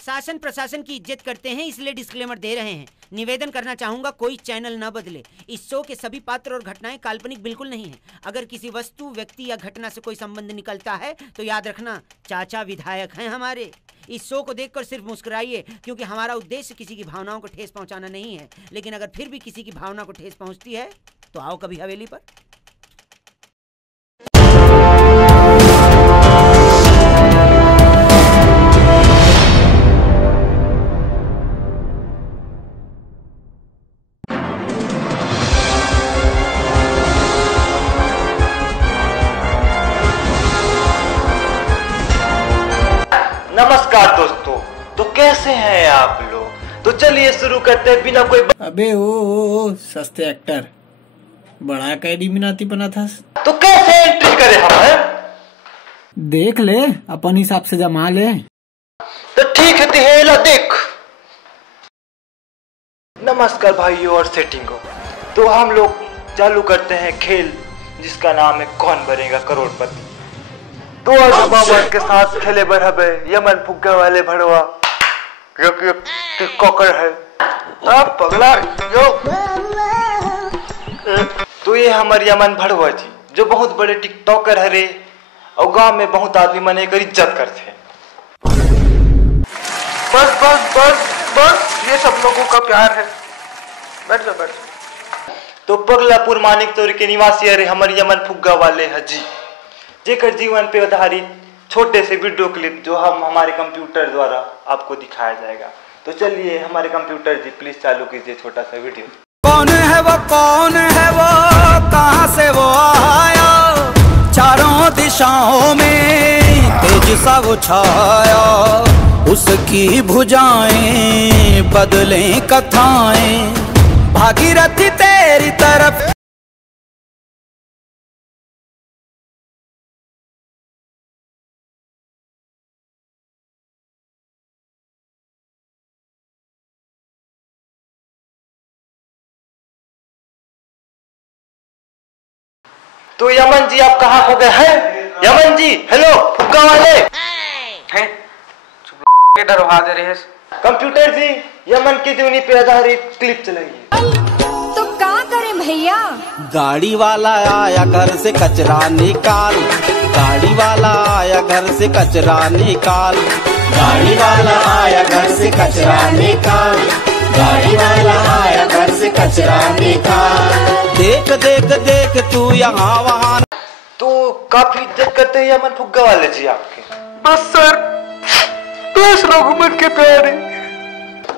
शासन प्रशासन की इज्जत करते हैं, इसलिए डिस्क्लेमर दे रहे हैं। निवेदन करना चाहूंगा, कोई चैनल न बदले। इस शो के सभी पात्र और घटनाएं काल्पनिक बिल्कुल नहीं हैं। अगर किसी वस्तु, व्यक्ति या घटना से कोई संबंध निकलता है तो याद रखना, चाचा विधायक हैं हमारे। इस शो को देखकर सिर्फ मुस्कुराइए, क्योंकि हमारा उद्देश्य किसी की भावनाओं को ठेस पहुंचाना नहीं है। लेकिन अगर फिर भी किसी की भावना को ठेस पहुंचती है तो आओ कभी हवेली पर। नमस्कार दोस्तों, तो कैसे हैं आप लोग? तो चलिए शुरू करते हैं बिना कोई अबे ओ सस्ते एक्टर, बड़ा कैडी मिनाती बना था। तो कैसे एंट्री करें हम हैं? देख ले, अपन हिसाब से जमा ले। तो ठीक है तिहेला देख। नमस्कार भाइयों और सेटिंगों। तो हम लोग चालू करते हैं खेल जिसका नाम है कौन बनेगा करोड़पति। तो आज बाबा के साथ खेले बरहबे यमन फुग्गा वाले भड़वा, जो कि टिकटॉकर है। अब पगला जो तो ये हमारे यमन भड़वा जी, जो बहुत बड़े टिकटॉकर है रे, और गांव में बहुत आदमी मने कर इज्जत करते हैं। बस बस बस बस, ये सब लोगों का प्यार है। बैठ जाओ बैठ जाओ। तो पगलापुर मानिक चौरी के निवासी है हमारे यमन फुग्गा वाले है जी, जेकर जीवन पे आधारित छोटे से वीडियो क्लिप जो हम हमारे कंप्यूटर द्वारा आपको दिखाया जाएगा। तो चलिए हमारे कंप्यूटर जी प्लीज चालू कीजिए छोटा सा वीडियो। कौन है वो, कौन है वो, कहां से वो आया, चारों दिशाओं में तेज सा वो छाया, उसकी भुजाएं बदलें कथाएं, भागीरथी तेरी तरफ। तो यमन जी आप कहाँ खो गए हैं? यमन जी हेलो, फुग्गा वाले हैं? डरवा दे रहे हैं। कंप्यूटर जी यमन की जीवनी पे आधारित क्लिप चलाइए। तो क्या करें भैया? गाड़ी वाला आया घर से कचरा निकाल, गाड़ी वाला आया घर से कचरा निकाल, गाड़ी वाला आया घर से कचरा निकाल, गाड़ी वाला आया घर से कचरा निकाल। देख देख देख तू यहाँ वहाँ। तो काफी इज्जत करते हैं यमन फुग्गा वाले जी आपके। बस सर, 10 लोग मन के प्यारे।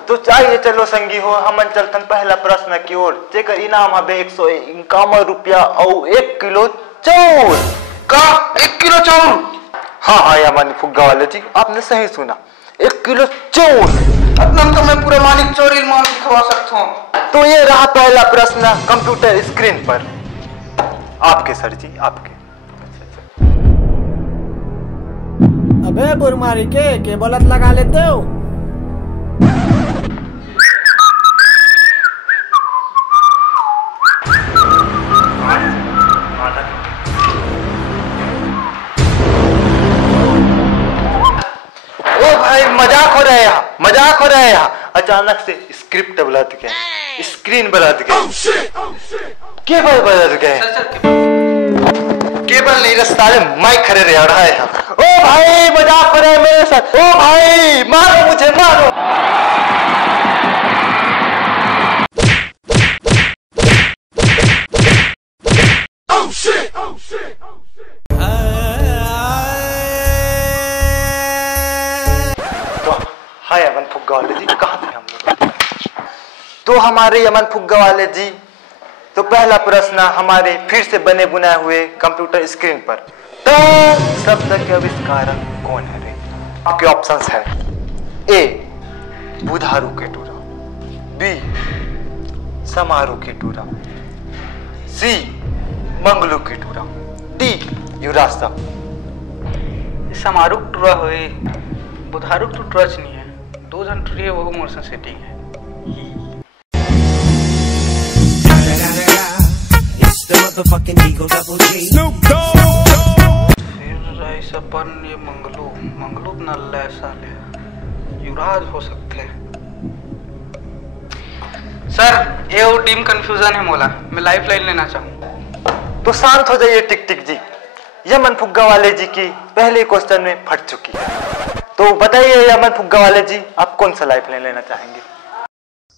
तो चाहिए चलो संगी हो, हमन चलतन पहला प्रश्न की ओर, जेकर इनाम हबे 151 रुपया और 1 किलो चाउर का। 1 किलो चाउर? हाँ हाँ यमन फुग्गा वाले जी, आपने सही सुना, 1 किलो चाउर। अब तो मैं पूरा मानिक चोरी मान दिखवा सकता हूँ। तो ये रहा पहला प्रश्न कंप्यूटर स्क्रीन पर आपके सर जी, आपके। अबे बुरमारी के बोलत लगा लेते हो। ओ भाई मजाक हो रहा है यहाँ, मजाक हो रहा है यहाँ। अचानक से स्क्रिप्ट बदल गया, स्क्रीन बदल गया, केबल बदल गए। केबल नहीं रस्ता माइक खड़े रहा है यहाँ। ओ भाई मजाक हो रहा है मेरे साथ। ओ भाई मारो मुझे, मारो। हाय यमन फुग्गा वाले जी, कहाँ थे हम लोग? तो हमारे यमन फुग्गा वाले जी, तो पहला प्रश्न हमारे फिर से बने बुनाए हुए कंप्यूटर स्क्रीन पर, तो शब्द के आविष्कारक कौन है रे? आपके ऑप्शंस है ए बुधारू के टूरा, बी समारू के टूरा, सी मंगलू के टूरा, डी युवराज साहब। समारुक टूरा हुए, बुधारुक तो ट्रच नहीं है, 2 जन टूरी है, वो मोशन सेटिंग है। फिर अपन ये मंगलू नल्ला साले युवराज हो सकते हैं। सर ये वो टीम कंफ्यूजन है मोला, मैं लाइफ लाइन लेना चाहूँ। तो शांत हो जाइए टिक टिक जी, यमन फुग्गा वाले जी की पहले क्वेश्चन में फट चुकी है। तो बताइए यमन फुग्गा वाले जी, आप कौन सा लाइफ लाइन लेना चाहेंगे?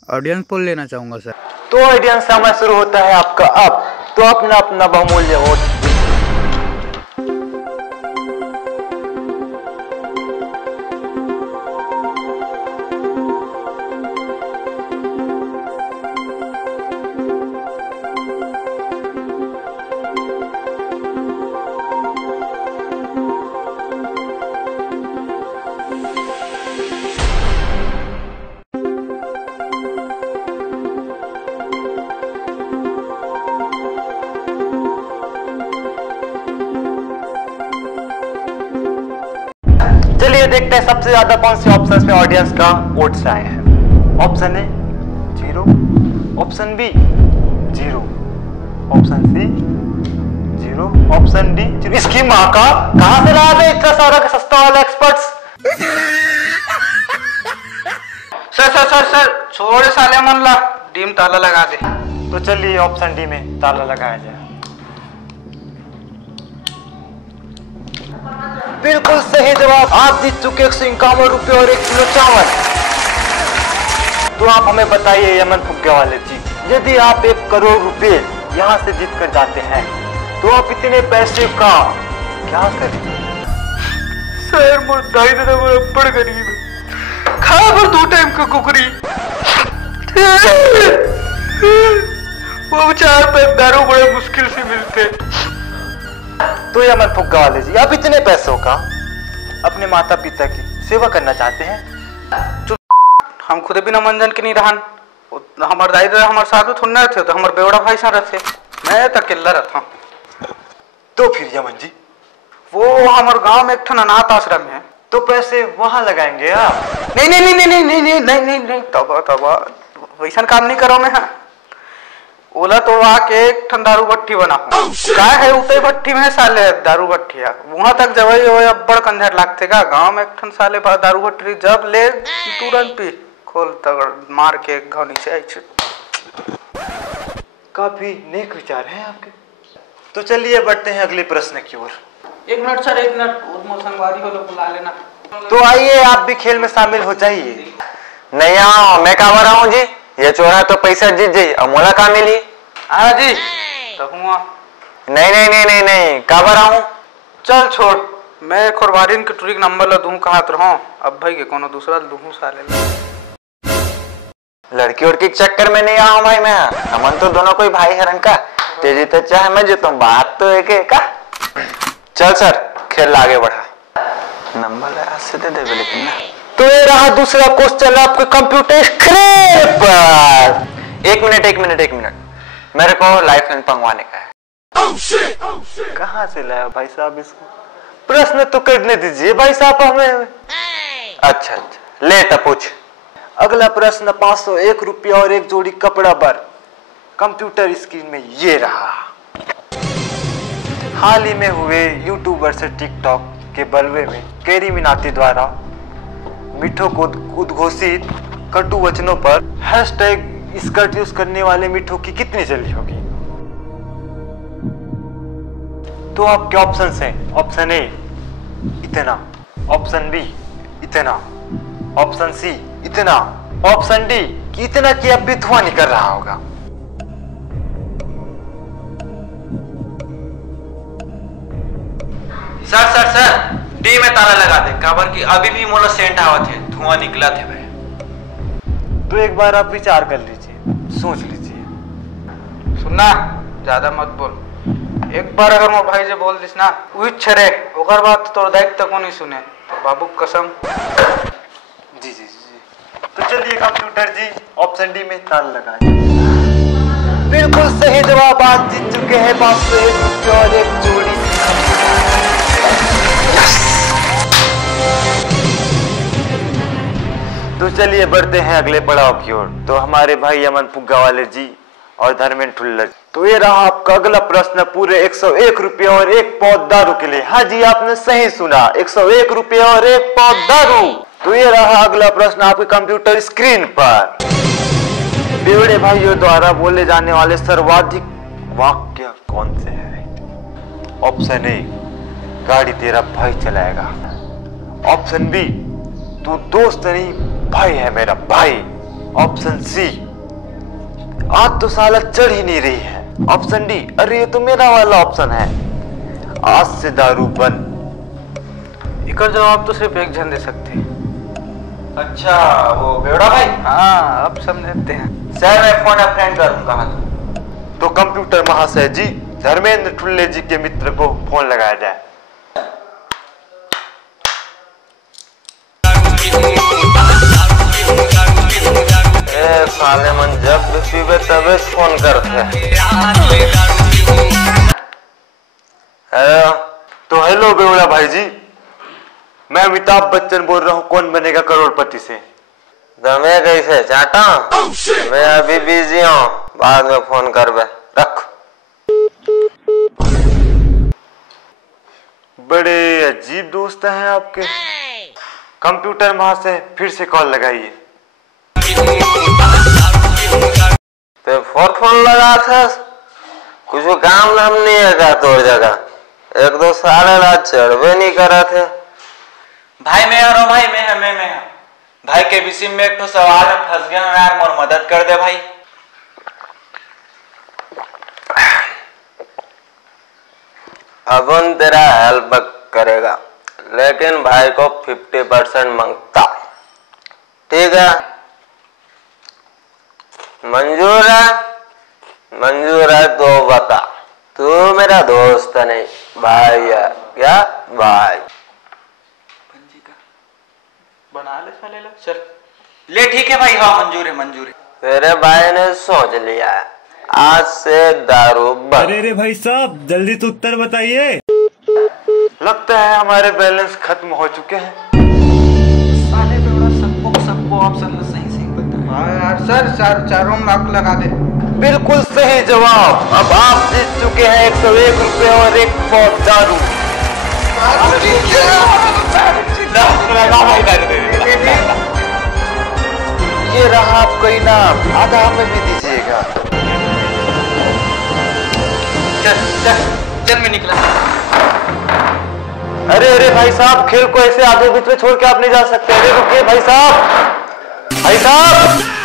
ऑडियंस पोल लेना चाहूंगा सर। तो ऑडियंस समय शुरू होता है आपका अब, तो अपना अपना बहुमूल्य वोट। चलिए देखते हैं सबसे ज्यादा कौन से ऑप्शंस में ऑडियंस का वोट्स आए हैं। Option A 0, option B 0, option C 0, option D 0। इसकी माँ का कहां से ला रहे इतना सारा सस्ता वाला एक्सपर्ट्स? सर छोड़े साले मन ला, डीम ताला लगा दे। तो चलिए ऑप्शन डी में ताला लगाया जाए। बिल्कुल सही जवाब, आप जीत चुके 151 रुपये और 1 किलो चावल। तो आप हमें बताइए यमन फुग्गा वाले जी, यदि आप 1 करोड़ रुपए यहाँ से जीत कर जाते हैं तो आप इतने पैसे का क्या करेंगे? सर मुर्दाई दादा बड़ गरीब है, खा पर 2 टाइम का कुकरी, वो 4 पैसे दारू बड़े मुश्किल से मिलते। तो यमन फुग्गा वाले जी, आप इतने पैसों का अपने माता पिता की सेवा करना चाहते हैं? हम खुद भी न मंजन के नहीं रहन, हमारे दाई दादा हमारे साथ में थोड़ा थे, तो हमारे बेवड़ा भाई साथ रहते, मैं तो अकेला रहता। तो फिर यमन जी, वो हमारे गांव में एक ठन अनाथ आश्रम है, तो पैसे वहां लगाएंगे आप? नहीं, तबा वैसा काम नहीं करो मैं। हाँ ओला तो आके एक ठन दारू भट्टी बना क्या है उतई भट्टी में साले दारू भट्टिया, वहां तक जब अब्बड़ कंधर लागते का। गांव में एक ठन साले दारू भट्टी जब ले तुरंत पी खोल तगड़ मार के घनी से आई। काफी नेक विचार हैं आपके। तो चलिए बढ़ते हैं अगले प्रश्न की ओर। 1 मिनट सर, 1 मिनट संगवारी हो लोग बुला लेना। तो आइए आप भी खेल में शामिल हो जाइए। नहीं आओ, मैं कहा रहा हूँ जी, ये चोरा तो पैसा जीत जाये, अमोला कहा मिली? हाँ जी तो हुआ। नहीं कहा रहा हूँ। चल छोड़, मैं खुरबारीन के टूरिक नंबर ला दूं कहात रहो, अब भाई के कोनो दूसरा दूं साले। लड़की उड़की के चक्कर में नहीं आऊँ भाई मैं, हमन तो दोनों कोई भाई हरन का, तेरी तो चाहे मैं जीतूं, बात तो एक है का। चल सर खेल आगे बढ़ा, नंबर आज से दे दे लेकिन ना। तो ये रहा दूसरा क्वेश्चन आपके कंप्यूटर स्क्रीन पर। एक मिनट, मेरे को लाइफ लाइन पंगवाने का है। कहाँ से लाया भाई साहब इसको? प्रश्न तो करने दीजिए भाई साहब हमें। अच्छा ले तो पूछ। अगला प्रश्न 501 रुपया और 1 जोड़ी कपड़ा पर कंप्यूटर स्क्रीन में ये रहा। हाल ही में हुए यूट्यूबर से टिकटॉक के बलवे में कैरी मिनाती द्वारा मिठो को उद्घोषित कटु वचनों पर हैशटैग स्कर्ट यूज करने वाले मिठो की कितनी जल्दी होगी? तो आपके ऑप्शंस हैं, ऑप्शन ए इतना, ऑप्शन बी इतना, ऑप्शन सी इतना, ऑप्शन डी कि इतना कि अब भी धुआं निकल रहा होगा। सर डी में ताला लगा दे, काबर की अभी भी मोला सेंट आवत है, धुआं निकला थे भाई। तो एक बार आप विचार कर लीजिए, सोच लीजिए। सुनना ज्यादा मत बोल, एक बार अगर मोर भाई से बोल दिस ना वही छरे ओकर बात तोर दायित्व तक नहीं सुने तो बाबू कसम। जी। तो चलिए कंप्यूटर जी ऑप्शन डी में ताला लगाइए। बिल्कुल सही जवाब, आज जीत चुके हैं 501 रुपये और 1 जोड़ी। तो चलिए बढ़ते हैं अगले पड़ाव की ओर। तो हमारे भाई यमन फुग्गा वाले जी और धर्मेंद्र ठुल्लर। तो ये रहा आपका अगला प्रश्न पूरे 101 रुपये और 1 पौध दारू के लिए। हाँ जी आपने सही सुना, 101 रुपये और 1 पौध दारू। तो ये रहा अगला प्रश्न आपके कंप्यूटर स्क्रीन पर। बेवड़े भाइयों द्वारा बोले जाने वाले सर्वाधिक वाक्य कौन से है? ऑप्शन ए, गाड़ी तेरा भाई चलाएगा। ऑप्शन बी, तू दोस्त नहीं भाई है मेरा भाई। ऑप्शन सी, आज तो साला चढ़ ही नहीं रही है। ऑप्शन डी, अरे ये तो मेरा वाला ऑप्शन है, आज से दारू बंद। इसका जवाब तो सिर्फ एक जन दे सकते। अच्छा, वो बेवड़ा भाई? हाँ, अब समझते हैं। सर मैं फोन अ फ्रेंड करूंगा। तो कंप्यूटर महाशय जी, धर्मेंद्र ठुल्ले जी के मित्र को फोन लगाया जाए। साले मन जब भी पीबे तबे फोन करते हैं। तो हेलो बेवड़ा भाई जी, मैं अमिताभ बच्चन बोल रहा हूँ कौन बनेगा करोड़पति से। दमे कैसे चाटा? मैं अभी बिजी हूँ, बाद में फोन कर बे, रख। बड़े अजीब दोस्त हैं आपके। कंप्यूटर महाशय फिर से कॉल लगाइए। तो फोन लगा था, कुछ काम नाम नहीं है का तोर जगह? एक दो साले रात चढ़वे नहीं करा थे। भाई मैं आ रहा हूँ भाई, मैं भाई के विषय में एक तो सवाल में फंस गया हूँ यार, मोर मदद कर दे भाई। अपन तेरा हेल्प करेगा, लेकिन भाई को 50% मांगता, ठीक है? मंजूर है? मंजूर है तो बता। तू मेरा दोस्त नहीं भाई है क्या? भाई बना ले साले ला, चल ले, ठीक है भाई, हाँ मंजूर है, मंजूर है। तेरे भाई ने सोच लिया है, आज से दारू बंद। अरे भाई साहब, जल्दी तो उत्तर बताइए। लगता है हमारे बैलेंस खत्म हो चुके हैं। साले बेवड़ा सबको ऑप्शन सही बता। हाँ यार सर, चारों मार्क लगा दे। बिल्कुल सही जवाब। अब आप जीत चुके हैं 101 रुपए और एक पॉट दारू। ये रहा आपका इनाम, आधा हमें भी दीजिएगा। चल मैं निकला। अरे भाई साहब, खेल को ऐसे आधे बीच में छोड़ के आप नहीं जा सकते। अरे रुकिए भाई साहब, भाई साहब।